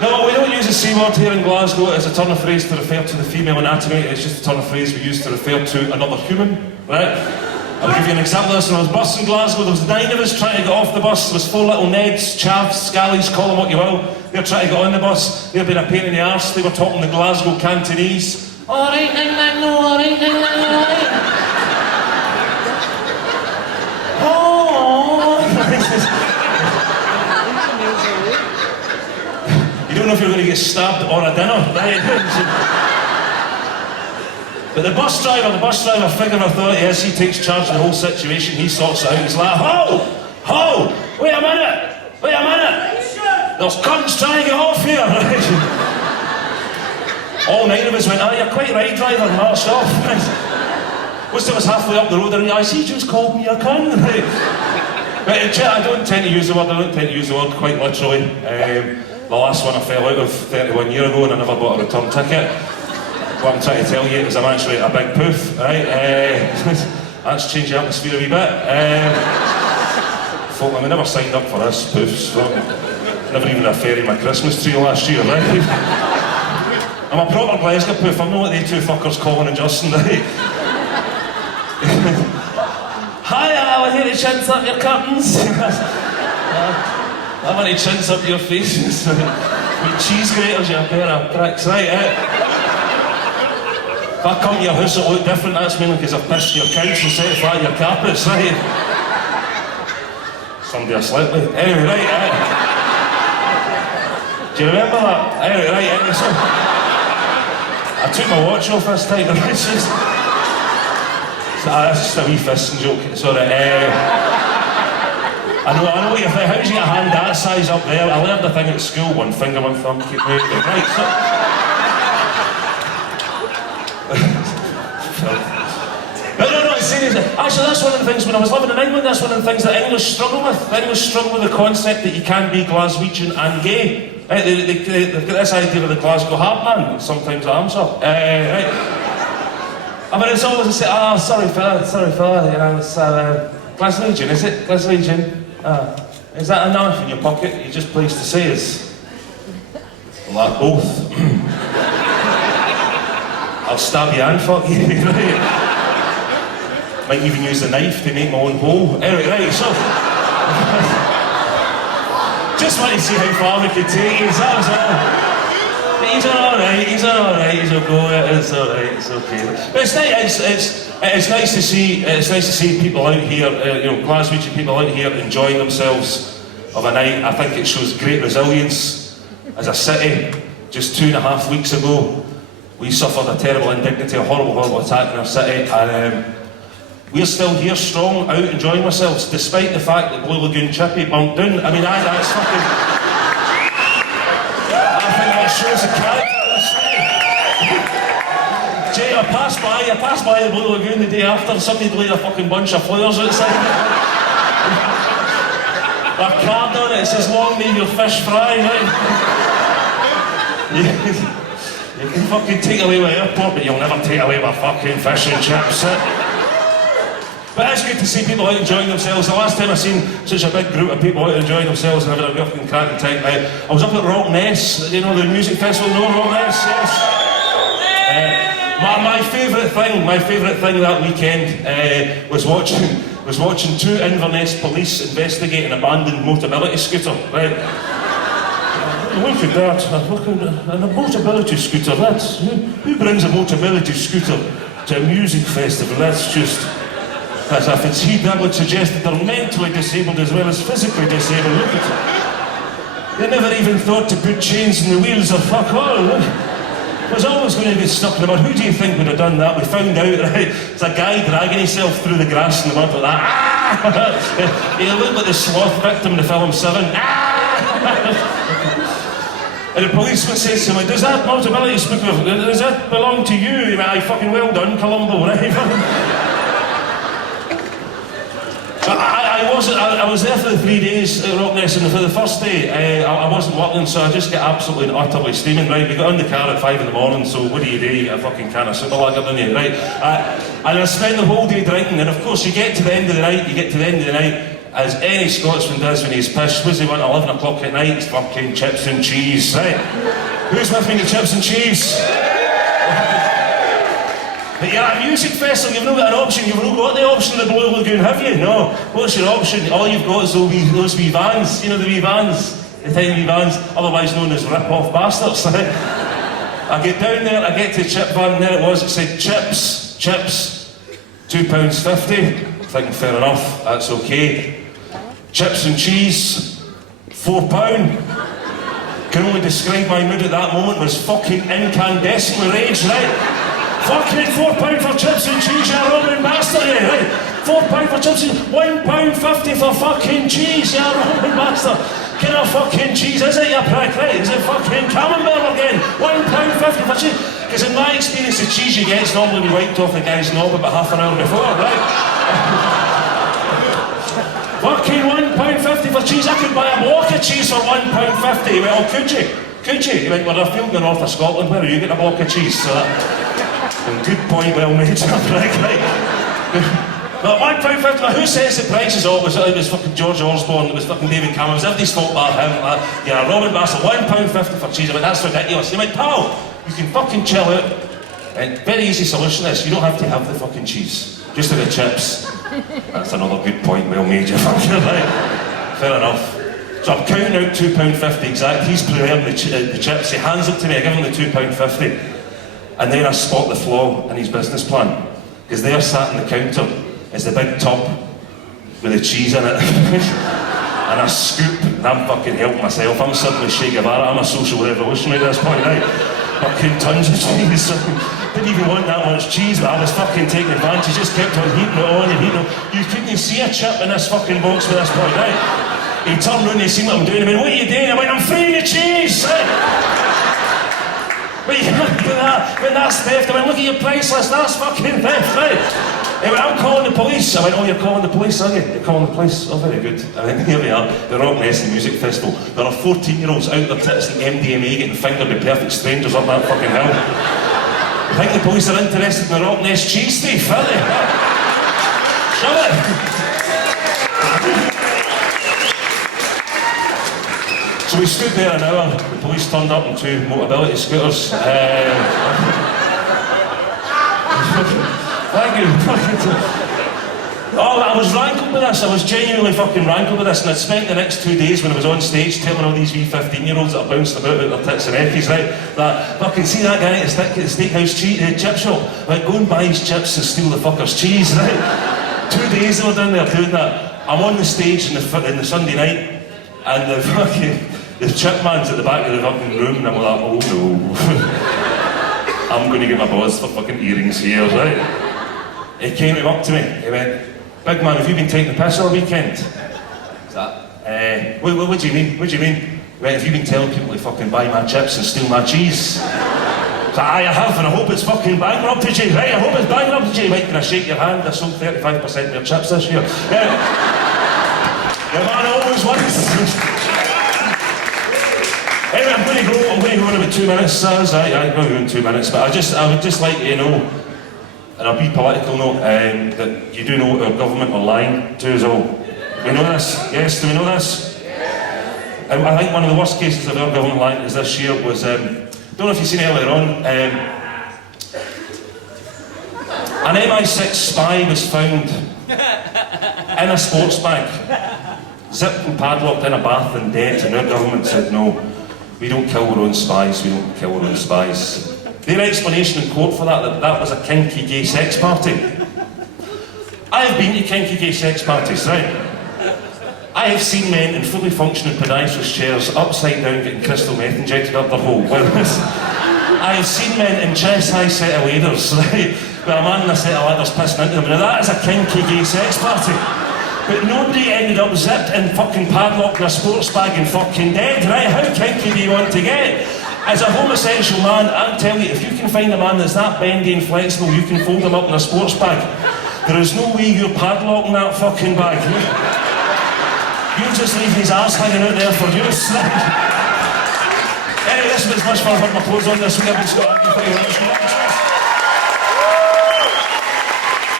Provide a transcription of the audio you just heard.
No, we don't use the C word here in Glasgow as a turn of phrase to refer to the female anatomy. It's just a turn of phrase we use to refer to another human, right? I'll give you an example of this. When I was busing in Glasgow, there was 9 of us trying to get off the bus. There was 4 little Neds, chavs, scallies, call them what you will. They were trying to get on the bus. They'd been a pain in the arse. They were talking the Glasgow Cantonese. Alright, alright. You don't know if you're going to get stabbed or a dinner, right? But the bus driver figure of authority is, he takes charge of the whole situation, he sorts it out, he's like, ho, wait a minute, there's cunts trying to get off here, right? All 9 of us went, you're quite right, driver, and marched off. Once it was halfway up the road, I realised, he just called me a cunt, right? But I don't tend to use the word quite literally. The last one I fell out of 31 years ago and I never bought a return ticket. What I'm trying to tell you is I'm actually a big poof, right? That's changed the atmosphere a wee bit. Folk, I never signed up for this, poofs. Never even a fairy in my Christmas tree last year, right? I'm a proper Glasgow poof, I'm not like they 2 fuckers, Cowan and Justin, right? Hi, I want you to chintz up your curtains. I want to chintz up your faces. With cheese graters, you pair of pricks, right? If I come to your house, it'll look different. That's mainly because I've pissed your couch and set flat your carpets, right? Somebody asleep, like. Anyway, right, do you remember that? Anyway, right, so I took my watch off this time, and it's just... that's just a wee fisting joke, sorry. I know what you think. How do you get a hand that size up there? I learned a thing at school, 1 finger, 1 thumb, keep moving. Right, so... No, seriously. Actually, that's one of the things, when I was living in England, that's one of the things that English struggle with. The English struggle with the concept that you can be Glaswegian and gay. Right? They've got this idea of the Glasgow heartman, sometimes I am so. Right? I mean, it's always a say, sorry fella, you know, it's Glaswegian, is it? Glaswegian? Is that a knife in your pocket? You're just pleased to say is... Well, both. I'll stab you and fuck you, right? Might even use the knife to make my own hole. Anyway, right, so... just want to see how far we could take it, that was all. He's alright, he'll go, it's alright, it's okay. But it's nice to see people out here, Glaswegian people out here enjoying themselves of a night. I think it shows great resilience as a city. Just 2.5 weeks ago, we suffered a terrible indignity, a horrible attack in our city, and we're still here strong, out enjoying ourselves, despite the fact that Blue Lagoon Chippy bumped down. I mean, that's fucking... I think that shows the character of this city. Jay, I passed by the Blue Lagoon the day after, somebody laid a fucking bunch of flares outside. A card on it says, long may your fish fry, right? You can fucking take away my airport, but you'll never take away my fucking fish and chips, But it's good to see people out enjoying themselves. The last time I seen such a big group of people out enjoying themselves and having a fucking cracking time, I was up at Rock Ness, you know, the music festival, no Rock Ness, yes. My favourite thing that weekend was watching 2 Inverness police investigate an abandoned mobility scooter, right? Look at that, a mobility scooter, that's... Who brings a mobility scooter to a music festival? That's just... As if it's that would suggest that they're mentally disabled as well as physically disabled. Look at it. They never even thought to put chains in the wheels or fuck all. Look. It was always going to get stuck in the mud. Who do you think would have done that? We found out, right? It's a guy dragging himself through the grass in the mud like that. He looked like the sloth victim in the film Seven. And the policeman says to him, does that mobility scooter, does that belong to you? He went, aye, fucking well done, Columbo, right? I was there for the 3 days at Rock Ness, and for the first day, I wasn't working, so I just get absolutely and utterly steaming, right? We got on the car at 5 in the morning, so what do? You get a fucking can of super lager, don't you, right? And I spent the whole day drinking, and of course you get to the end of the night, as any Scotsman does when he's pissed. What's he want 11 o'clock at night? It's fucking chips and cheese, right? Who's with me to chips and cheese? But you're at a music festival, you've not got an option, you've not got the option of the Blue Lagoon, have you? No. What's your option? All you've got is those wee vans, you know the wee vans? The tiny wee vans, otherwise known as rip-off bastards. I get down there, I get to the chip van, and there it was, it said chips, £2.50. Thinking fair enough, that's okay. Chips and cheese, £4. Can only describe my mood at that moment was fucking incandescent with rage, right? Fucking £4 for chips and cheese, you Roman bastard, yeah, right? £4 for chips and £1.50 for fucking cheese, you Roman bastard. Kind of fucking cheese is it, you prick, right? Is it fucking camembert again? £1.50 for cheese. Because in my experience, the cheese you get is normally wiped off the guy's knob about half an hour before, right? Fucking £1.50 for cheese. I could buy a block of cheese for £1.50. Well, could you? Could you? You went, well, I feel in the north of Scotland. Where are you getting a block of cheese? So good point, well made, right? But £1.50, who sets the prices? Oh, it was fucking George Osborne, it was fucking David Cameron, it was everybody's fault bar him. Yeah, Robin Bassett, £1.50 for cheese. I went, that's ridiculous. He went, pal, you can fucking chill out. And very easy solution is, you don't have to have the fucking cheese. Just have the chips. That's another good point, well made, you fucking right. Fair enough. So I'm counting out £2.50 exact. He's preparing the chips, he hands it to me, I give him the £2.50. And then I spot the flaw in his business plan. Because there sat on the counter is the big tub with the cheese in it. And I scoop, and I'm fucking helping myself. I'm suddenly Che Guevara, I'm a social revolutionary at this point, right? Fucking tons of cheese. Didn't even want that much cheese, but I was fucking taking advantage. Just kept on heating it on and heating it on. You couldn't see a chip in this fucking box at this point, right? He turned around and he seen what I'm doing. He went, what are you doing? I went, I'm freeing the cheese, right? But you look at that, when that's theft. I went, look at your price list, that's fucking theft, right? He went, I'm calling the police. I went, oh, you're calling the police, are you? You're calling the police? Oh, very good. I went, here we are, the Rock Nest Music Festival. There are 14-year-olds out their tits and MDMA getting fingered by perfect strangers up that fucking hill. I think the police are interested in the Rock Nest cheese thief, are they? Shove it! So we stood there an hour, the police turned up in 2 mobility scooters. Thank you. Oh, I was rankled with this, I was genuinely fucking rankled with this, and I'd spent the next 2 days when I was on stage telling all these wee 15-year-olds that are bounced about their tits and effies, right? That fucking see that guy at the steakhouse chip shop, like go and buy his chips and steal the fucker's cheese, right? 2 days they were down there doing that. I'm on the stage in the Sunday night, and the chip man's at the back of the fucking room, and I'm like, oh no. I'm going to get my boss for fucking earrings here, right? He came up to me, he went, big man, have you been taking the piss all weekend? What do you mean? What do you mean? He went, have you been telling people to fucking buy my chips and steal my cheese? Aye, I have, and I hope it's fucking bankrupted you, right? I hope it's bankrupted you. He went, can I shake your hand? I sold 35% of your chips this year. Yeah. Your man always wins. Anyway, I'm going to go in about 2 minutes, sirs. I'm going to go in 2 minutes, but I would just like you to know, and I'll be political note, that you do know what our government are lying to us all. Do we know this? Yes, do we know this? I think one of the worst cases of our government lying to us this year was, don't know if you've seen earlier on, an MI6 spy was found in a sports bag, zipped and padlocked in a bath and dead, and our government said no. We don't kill our own spies, we don't kill our own spies. Their explanation in court for that was a kinky gay sex party. I've been to kinky gay sex parties, right? I have seen men in fully functioning podiatrist chairs upside down getting crystal meth injected up their hole. I have seen men in chest-high set of waders, right? With a man in a set of ladders pissing into them. Now that is a kinky gay sex party. But nobody ended up zipped and fucking padlocked in a sports bag and fucking dead, right? How kinky do you want to get? As a homosexual man, I'll tell you, if you can find a man that's that bendy and flexible, you can fold him up in a sports bag. There is no way you're padlocking that fucking bag. You just leave his arse hanging out there for use. Anyway, this was much fun. I've had my clothes on this week. I've been Scott. Thank you very much.